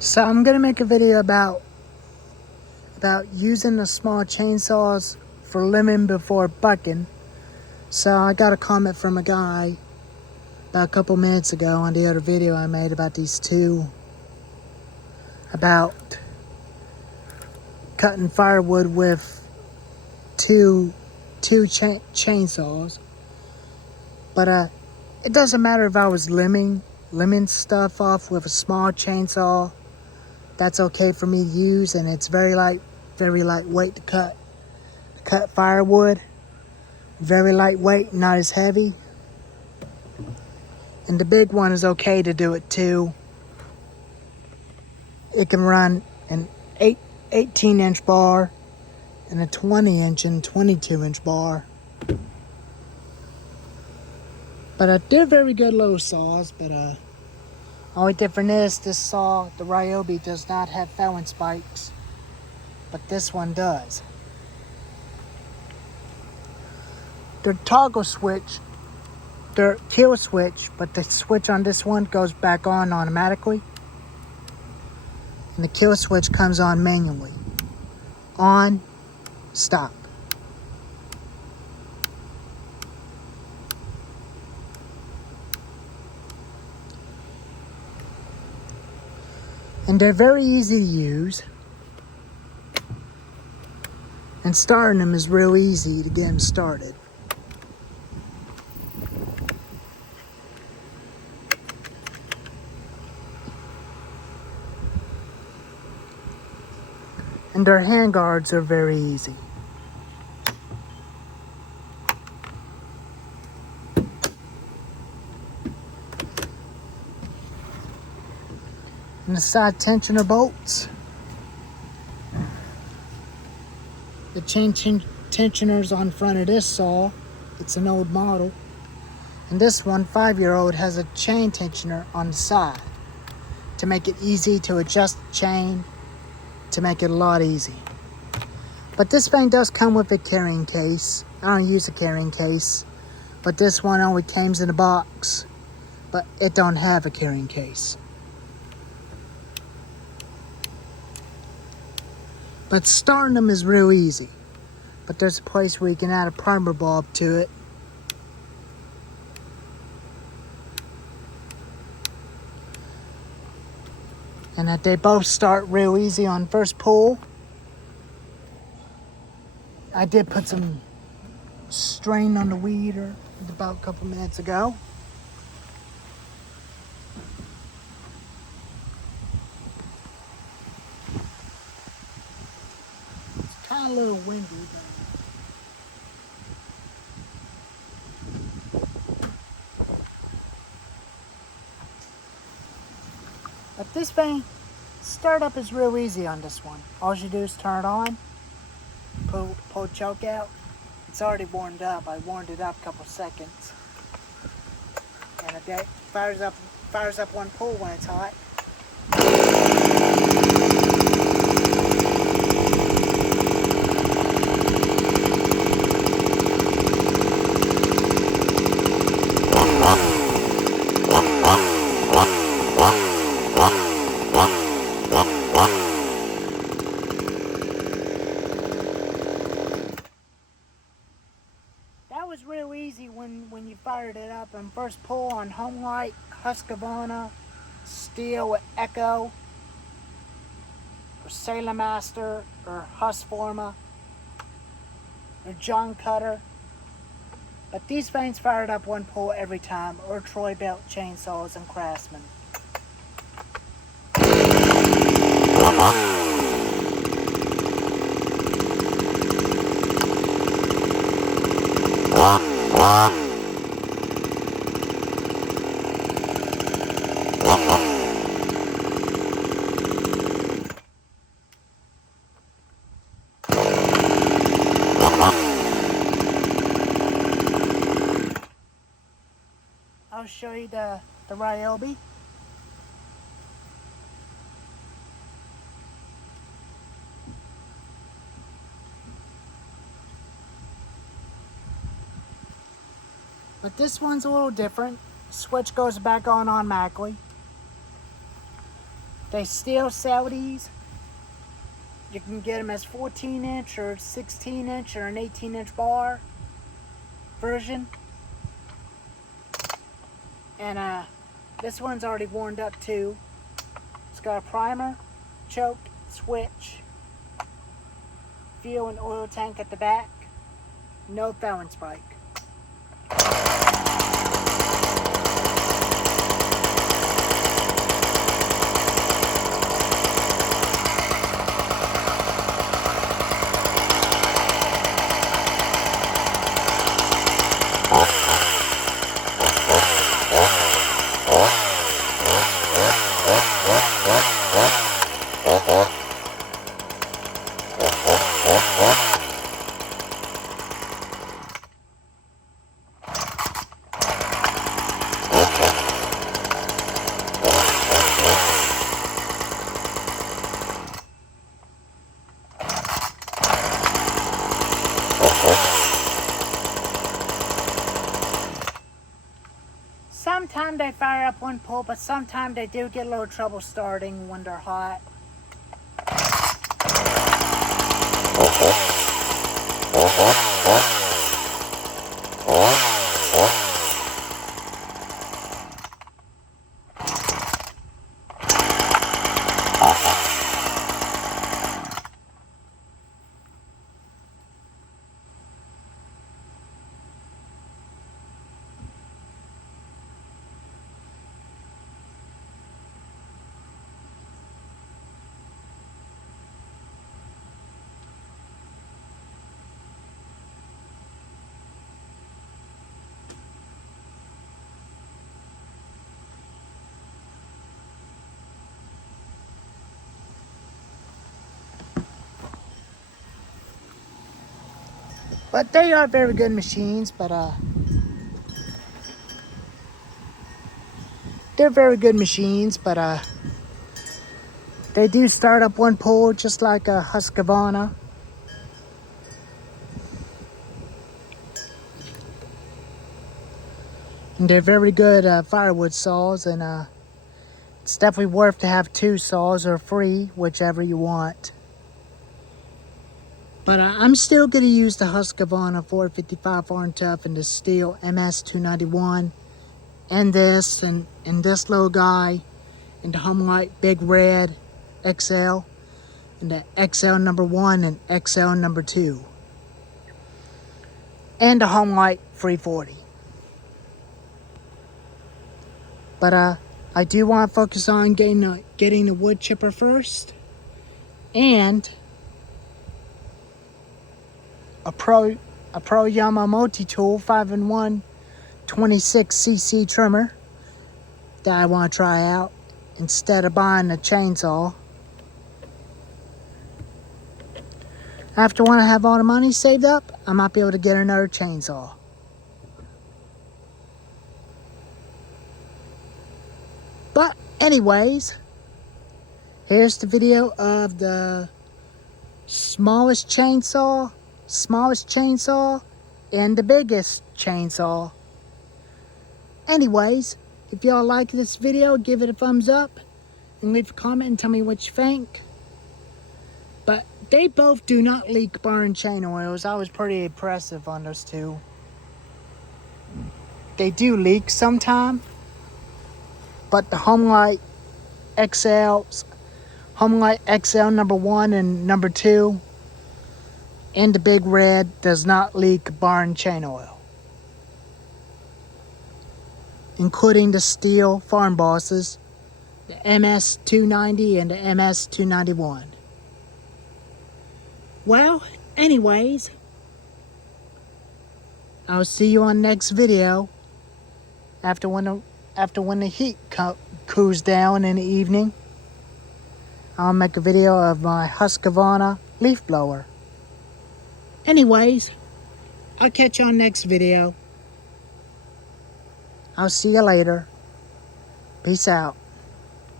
So I'm gonna make a video about using the small chainsaws for limbing before bucking. So I got a comment from a guy about a couple minutes ago on the other video I made about these two, about cutting firewood with two chainsaws. But it doesn't matter if I was limbing stuff off with a small chainsaw. That's okay for me to use, and it's very lightweight to cut firewood. Very lightweight, not as heavy. And the big one is okay to do it too. It can run an 18-inch bar and a 20-inch and 22-inch bar. But they're very good low saws. But only difference is this saw, the Ryobi, does not have felon spikes, but this one does. The toggle switch, the kill switch, but the switch on this one goes back on automatically. And the kill switch comes on manually. On, stop. And they're very easy to use. And starting them is real easy to get them started. And their hand guards are very easy. And the side tensioner bolts. The chain tensioners on front of this saw. It's an old model. And this one, 5-year-old, has a chain tensioner on the side to make it easy to adjust the chain, to make it a lot easy. But this thing does come with a carrying case. I don't use a carrying case, but this one only comes in a box, but it don't have a carrying case. But starting them is real easy. But there's a place where you can add a primer bulb to it. And that they both start real easy on first pull. I did put some strain on the weeder about a couple minutes ago. It's kind of a little windy, but this thing, startup is real easy on this one. All you do is turn it on, pull the choke out. It's already warmed up. I warmed it up a couple seconds. And it fires up one pull when it's hot. That was real easy when you fired it up and first pull on Homelight, Husqvarna, Steel with Echo, or Sailor Master, or Husqvarna, or John Cutter. But these things fired up one pull every time, or Troy Belt chainsaws and Craftsman. I'll show you the Ryobi. But this one's a little different. Switch goes back on automatically. They still sell these. You can get them as 14-inch or 16-inch or an 18-inch bar version. And this one's already warmed up too. It's got a primer, choke, switch, fuel and oil tank at the back. No throwing spike. Sometimes they fire up one pull, but sometimes they do get a little trouble starting when they're hot. But they are very good machines, they're very good machines, but they do start up one pull just like a Husqvarna. And they're very good firewood saws, and it's definitely worth to have two saws or free, whichever you want. But I'm still going to use the Husqvarna 455 Farm Tough and the Steel MS291 and this little guy and the Humlight Big Red XL and the XL number 1 and XL number 2 and the Humlight 340. But I do want to focus on getting a wood chipper first, and a Pro Yamamoto tool 5-in-1 26cc trimmer that I want to try out instead of buying a chainsaw. After when I have all the money saved up, I might be able to get another chainsaw. But anyways, here's the video of the smallest chainsaw, and the biggest chainsaw. Anyways, if y'all like this video, give it a thumbs up and leave a comment and tell me what you think. But they both do not leak bar and chain oils. I was pretty impressive on those two. They do leak sometime, but the Humlight XL number 1 and number 2 and the Big Red does not leak bar and chain oil, including the Steel Farm Bosses, the MS290 and the MS291. Well, anyways, I'll see you on the next video after when the heat cools down in the evening. I'll make a video of my Husqvarna leaf blower. Anyways, I'll catch you on next video. I'll see you later. Peace out.